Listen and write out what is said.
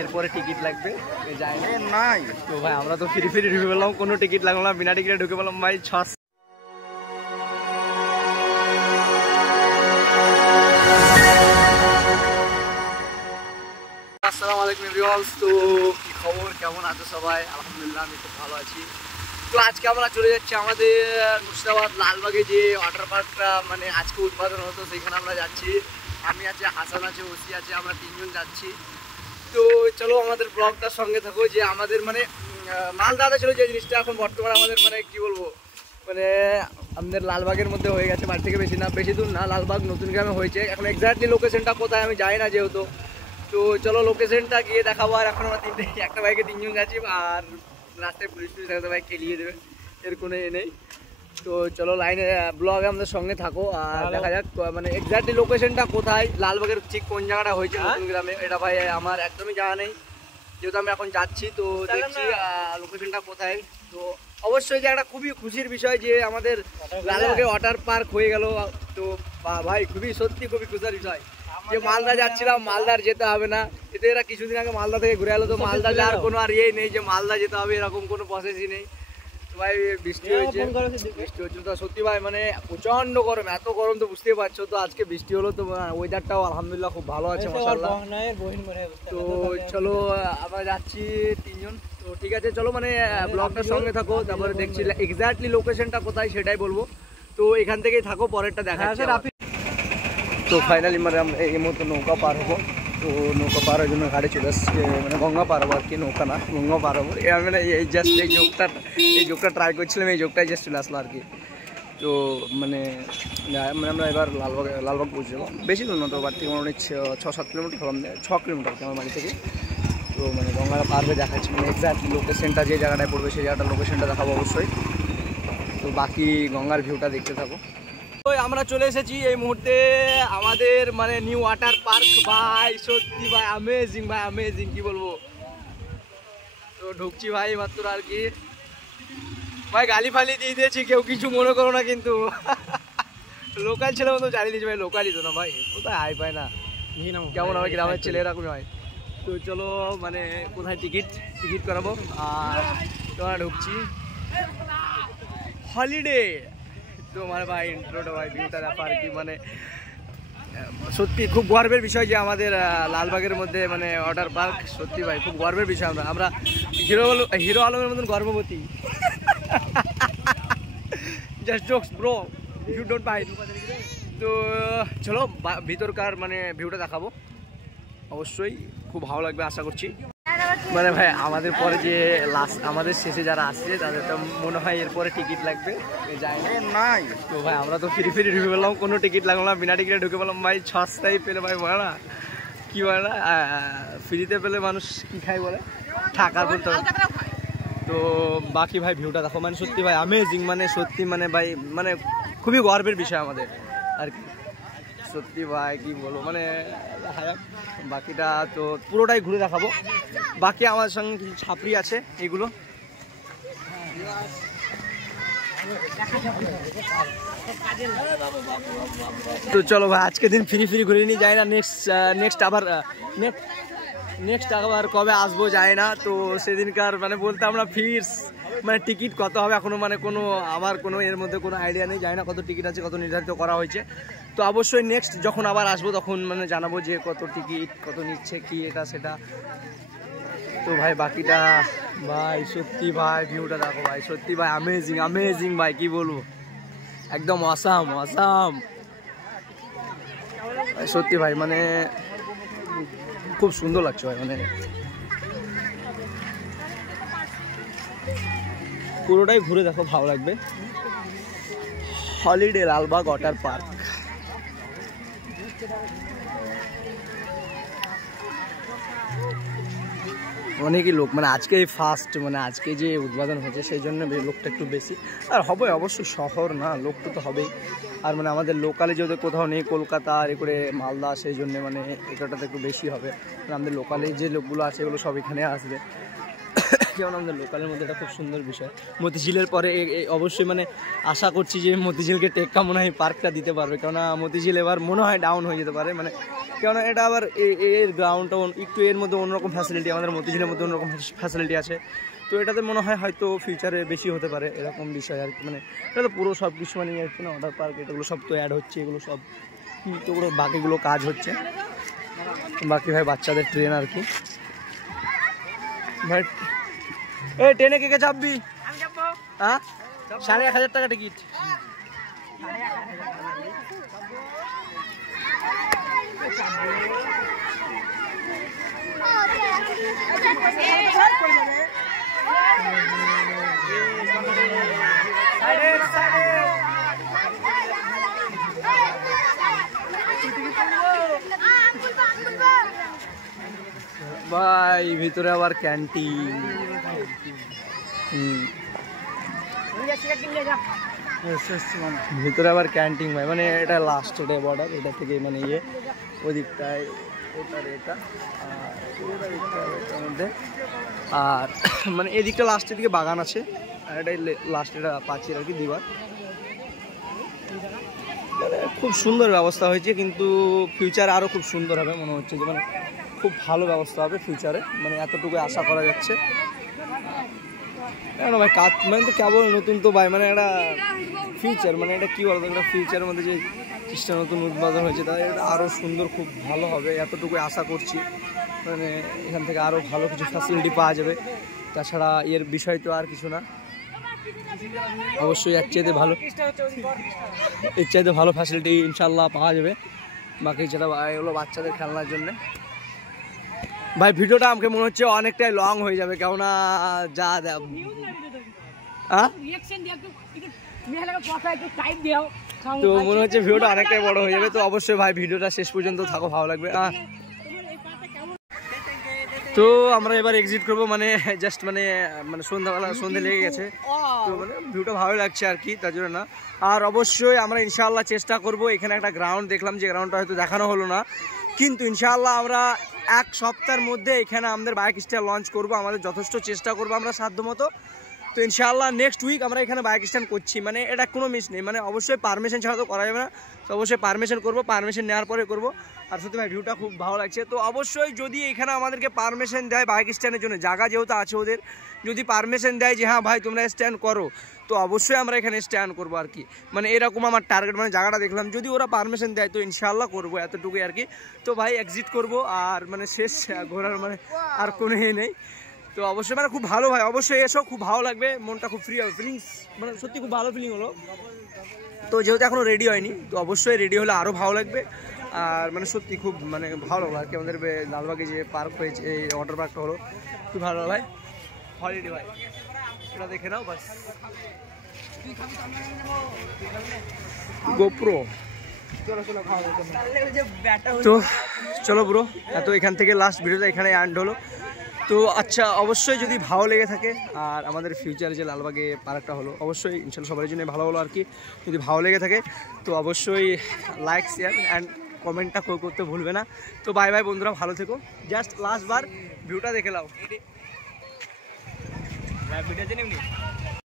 এরপরে টিকিট লাগবে যাই নাই তো ভাই আমরা তো ফ্রি ঢুকে পেলাম, কোনো টিকিট লাগলো না, বিনা টিকিটে ঢুকে পেলাম ভাই। আসসালামু আলাইকুম এভরিওয়ান, তো কি খবর, কেমন আছো সবাই? আলহামদুলিল্লাহ আমি খুব ভালো আছি। তো আজকে আমরা চলে যাচ্ছি আমাদের মুর্শিদাবাদ লালবাগে যে ওয়াটার পার্কটা মানে আজকে উদ্বোধন হতো, সেখানে আমরা যাচ্ছি। আমি আছে, হাসান আছে, ওসি আছে, আমরা তিনজন যাচ্ছি। তো চলো আমাদের ব্লগটার সঙ্গে থাকো। যে আমাদের মানে মালদাতে ছিল যে জিনিসটা, এখন বর্তমানে আমাদের মানে কি বলবো, মানে আমাদের লালবাগের মধ্যে হয়ে গেছে, বাড়ি থেকে বেশি দূর না, লালবাগ নতুন গ্রামে হয়েছে। এখন এক্স্যাক্টলি লোকেশনটা কোথায় আমি জানি না যেহেতু। তো চলো লোকেশনটা গিয়ে দেখাবো। আর এখন আমরা একটা বাইকে তিনজন যাচ্ছি, আর রাস্তায় পুলিশ দেখাতে বাইক খেলিয়ে দেবে, এর কোনো এ নেই। তো চলো লাইনে ব্লগে আমাদের সঙ্গে থাকো আর দেখা যাক মানে এক্স্যাক্টলি লোকেশনটা কোথায়, লালবাগের ঠিক কোন জায়গাটা হয়েছে নতুন গ্রামে, এটা ভাই আমার একদমই জানা নেই, যেহেতু আমি এখন যাচ্ছি। তো দেখছি লোকেশনটা কোথায়। তো অবশ্যই যে একটা খুবই খুশির বিষয় যে আমাদের লালবাগে ওয়াটার পার্ক হয়ে গেল। তো ভাই সত্যি খুবই খুশির বিষয় যে মালদা যাচ্ছিলাম, মালদার যেতে হবে না। এতে এরা কিছুদিন আগে মালদা থেকে ঘুরে এলো, তো মালদা যাওয়ার কোনো আর ইয়েই নেই যে মালদা যেতে হবে, এরকম কোনো প্রসেসই নেই। ভাই বৃষ্টি হচ্ছে তো সত্যি ভাই, মানে প্রচন্ড গরম, এত গরম তো বুঝতেই পারছো। তো আজকে বৃষ্টি হলো, তো ওয়েদারটাও আলহামদুলিল্লাহ খুব ভালো আছে মাশাআল্লাহ। তো চলো আমরা যাচ্ছি তিনজন। তো ঠিক আছে চলো মানে ব্লগটার সঙ্গে থাকো, তারপরে দেখছি এক্স্যাক্টলি লোকেশনটা কোথায় সেটাই বলবো। তো এখান থেকেই থাকো, পরেরটা দেখাচ্ছি। তো ফাইনালি মানে আমরা এই মতো নৌকা পার হবো। তো নৌকা পার হওয়ার জন্য ঘাটে চলে আসছে, মানে গঙ্গা পার হবো আর কি, নৌকা না গঙ্গা পার হবো। মানে এই জাস্ট এই যোগটা ট্রাই করছিলাম, এই যোগটাই জাস্ট চলে আসলো আর কি। তো মানে আমরা এবার লালবাগ পৌঁছলাম, বেশি দূর না, তো বাড়ি থেকে অনেক 6-7 কিলোমিটার হলাম, 6 কিলোমিটার আমার বাড়ি থেকে। তো মানে গঙ্গাটা পার হয়ে দেখাচ্ছি, মানে এক্স্যাক্টলি লোকেশনটা যে জায়গাটায় পড়বে সেই জায়গাটার লোকেশনটা দেখাবো অবশ্যই। তো বাকি গঙ্গার ভিউটা দেখতে থাকো। আমরা চলে এসেছি এই মুহূর্তে আমাদের মানে নিউ ওয়াটার পার্ক। ভাই সত্যি ভাই অ্যামেজিং কি বলবো। তো ঢুকছি ভাই মাত্র আর কি। ভাই গালি ফালি দিয়ে দিয়েছি, কেউ কিছু মনে করো না কিন্তু। লোকাল ছেলে মতো জানি দিয়েছি ভাই, লোকালই তো না ভাই, কোথায় হাই পায় না, কেমন হবে গ্রামের ছেলে এরকম হয়। তো চলো মানে কোথায় টিকিট করাবো, আর তোমরা ঢুকছি হলিডে। তো মানে ভাই ইন্ট্রোটা ভাই ভিউটা দেখো আর কি, মানে সত্যি খুব গর্বের বিষয় যে আমাদের লালবাগের মধ্যে মানে ওয়াটার পার্ক। সত্যি ভাই খুব গর্বের বিষয়, আমরা হিরো আলমের মতন গর্ভবতী। Just jokes bro, you don't mind. তো চলো ভিতরকার মানে ভিউটা দেখাবো, অবশ্যই খুব ভালো লাগবে আশা করছি। মানে ভাই আমাদের পরে যে আমাদের শেষে যারা আসছে তাদের তো মনে হয় এরপরে টিকিট লাগবে, যাই নাই। তো ভাই আমরা তো ফ্রি ঢুকে পেলাম, কোনো টিকিট লাগলো না, বিনা টিকিটে ঢুকে পেলাম ভাই। সস্তায় পেলে ভাই বলে না কি বলে না, ফ্রিতে পেলে মানুষ কি খায় বলে, টাকার বলতে। তো বাকি ভাই ভিউটা দেখো, মানে সত্যি ভাই অ্যামেজিং, মানে সত্যি মানে ভাই মানে খুবই গর্বের বিষয় আমাদের আর কি। সত্যি ভাই কি বলবো, মানে বাকিটা তো পুরোটাই ঘুরে দেখাবো। বাকি আমার সঙ্গে কিছু ছাপড়ি আছে এগুলো। তো চলো ভাই আজকে দিন ফ্রি ঘুরে নিয়ে যাই না, নেক্সট আবার কবে আসবো যায় না। তো সেদিনকার মানে বলতে আমরা ফিস মানে টিকিট কত হবে এখনো মানে আমার কোনো এর মধ্যে কোনো আইডিয়া নেই, জানি না কত টিকিট আছে, কত নির্ধারিত করা হয়েছে। তো অবশ্যই নেক্সট যখন আবার আসবো তখন মানে জানাবো যে কত টিকিট কত নিচ্ছে কি এটা সেটা। তো ভাই বাকিটা ভাই সত্যি ভাই ভিউটা দেখো ভাই, সত্যি ভাই অ্যামেজিং ভাই কি বলবো, একদম অসাম সত্যি ভাই, মানে খুব সুন্দর লাগছে ভাই, মানে পুরোটাই ঘুরে দেখো ভালো লাগবে। Holiday Lalbagh water park. অনেকই লোক, মানে আজকে ফার্স্ট মানে আজকে যে উদ্বোধন হয়েছে সেই জন্য লোকটা একটু বেশি, আর হবে অবশ্যই, শহর না লোকটা তো হবেই। আর মানে আমাদের লোকালে যেহেতু কোথাও নেই, কলকাতা আর করে মালদা, সেই জন্য মানে এটাতে একটু বেশি হবে। আমাদের লোকালে যে লোকগুলো আছে এগুলো সব এখানে আসবে। যেমন আমাদের লোকালের মধ্যে এটা খুব সুন্দর বিষয়। মতিঝিলের পরে অবশ্যই মানে আশা করছি যে মতিঝিলকে টেক্কা মনে হয় পার্কটা দিতে পারবে, কেননা মতিঝিল এবার মনে হয় ডাউন হয়ে যেতে পারে, মানে কেননা এটা আবার এর গ্রাউন্ডটা একটু এর মধ্যে অন্যরকম ফ্যাসিলিটি, আমাদের মতিঝিলের মধ্যে অন্যরকম ফ্যাসিলিটি আছে, তো এটাতে মনে হয় হয়তো ফিউচারে বেশি হতে পারে এরকম বিষয় আর কি। মানে এটা তো পুরো সব কিছু মানে আর কি না, ওয়াটার পার্ক এগুলো সব তো অ্যাড হচ্ছে, এগুলো সব তো ওগুলো বাকিগুলো কাজ হচ্ছে, বাকি ভাই বাচ্চাদের ট্রেন আর কি। ভাই এই ট্রেনে কে কে চাপবি? হ্যাঁ 1500 টাকা টিকিট। ভাই ভিতরে আবার ক্যান্টিন, ভিতরে আবার ক্যান্টিন ভাই, মানে এটা লাস্ট এটা বর্ডার, এটা থেকে মানে ইয়ে ওদিকটায় ওটার এটা আর এটার মধ্যে, আর মানে এদিকটা লাস্টের দিকে বাগান আছে, আর এটাই লাস্ট এটা পাচ্ছির আর কি দিবার। মানে খুব সুন্দর ব্যবস্থা হয়েছে, কিন্তু ফিউচারে আরও খুব সুন্দর হবে মনে হচ্ছে, যে মানে খুব ভালো ব্যবস্থা হবে ফিউচারে, মানে এতটুকু আশা করা যাচ্ছে। না ভাই কাজ মানে তো কেবল নতুন তো ভাই, মানে একটা ফিউচার, মানে এটা কী বলতো, একটা ফিউচারের মধ্যে যে জিনিসটা নতুন উদ্বোধন হয়েছে তাই এটা আরও সুন্দর খুব ভালো হবে এতটুকু আশা করছি। মানে এখান থেকে আরও ভালো কিছু ফ্যাসিলিটি পাওয়া যাবে, তাছাড়া এর বিষয় তো আর কিছু না, অবশ্যই এর চাইতে ভালো ফ্যাসিলিটি ইনশাল্লাহ পাওয়া যাবে। বাকি যেটা এগুলো বাচ্চাদের খেলনার জন্য। ভাই ভিডিওটা আমাকে মনে হচ্ছে অনেকটাই লং হয়ে যাবে, কেননা যা তো মনে হচ্ছে ভিডিওটা অনেকটাই বড় হয়ে যাবে, তো অবশ্যই ভাই ভিডিওটা শেষ পর্যন্ত থাকো, ভালো লাগবে। তো আমরা এবার এক্সিট করবো, মানে জাস্ট মানে সন্ধ্যে লেগে গেছে, তো মানে ভিউটা ভালো লাগছে আর কি, তার জন্য না। আর অবশ্যই আমরা ইনশাআল্লাহ চেষ্টা করব, এখানে একটা গ্রাউন্ড দেখলাম যে গ্রাউন্ডটা হয়তো দেখানো হলো না, কিন্তু ইনশাআল্লাহ আমরা 1 সপ্তাহের মধ্যে এখানে আমাদের বাইক স্ট্যান্ড লঞ্চ করব, আমাদের যথেষ্ট চেষ্টা করবো আমরা সাধ্যমতো। তো ইনশাআল্লাহ নেক্সট উইক আমরা এখানে বাইক স্ট্যান্ড করছি, মানে এটা কোনো মিস নেই, মানে অবশ্যই পারমিশন ছাড়া তো করা যাবে না, তো অবশ্যই পারমিশন করবো, পারমিশন নেওয়ার পরে করবো। আর সত্যি ভাই ভিউটা খুব ভালো লাগছে, তো অবশ্যই যদি এখানে আমাদেরকে পারমিশন দেয় বাইক স্ট্যান্ডের জন্য, জায়গা যেহেতু আছে ওদের, যদি পারমিশন দেয় যে হ্যাঁ ভাই তোমরা স্ট্যান্ড করো, তো অবশ্যই আমরা এখানে স্ট্যান্ড করবো আর কি, মানে এরকম আমার টার্গেট, মানে জায়গাটা দেখলাম যদি ওরা পারমিশন দেয় তো ইনশাআল্লাহ করবো, এতটুকুই আর কি। তো ভাই এক্সিট করবো, আর মানে শেষ ঘোরার মানে আর কোনো নেই, তো অবশ্যই মানে খুব ভালো ভাই, অবশ্যই এসো, খুব ভালো লাগবে, মনটা খুব ফ্রি হবে, ফিলিংস মানে সত্যি খুব ভালো ফিলিং হলো। তো যেহেতু এখনও রেডি হয়নি, তো অবশ্যই রেডি হলে আরও ভালো লাগবে, আর মানে সত্যি খুব মানে ভালো আর কি। আমাদের লালবাগে যে পার্ক হয়েছে, এই ওয়াটার পার্কটা হলো খুব ভালো ভাই, হলিডে ভাই, এটা দেখে নাও বাস। গোপ্রো তো চলো ব্রো, তো এখান থেকে লাস্ট ভিডিওটা এখানে এন্ড হলো। তো আচ্ছা অবশ্যই যদি ভালো লেগে থাকে, আর আমাদের ফিউচারে যে লালবাগে পার্কটা হলো অবশ্যই ইনশাল্লাহ সবার জন্য ভালো হলো আর কি, যদি ভালো লেগে থাকে তো অবশ্যই লাইক শেয়ার অ্যান্ড কমেন্টটা করতে ভুলবে না। তো বাই বাই বন্ধুরা, ভালো থেকো। জাস্ট লাস্ট বার ভিউটা দেখে নাও।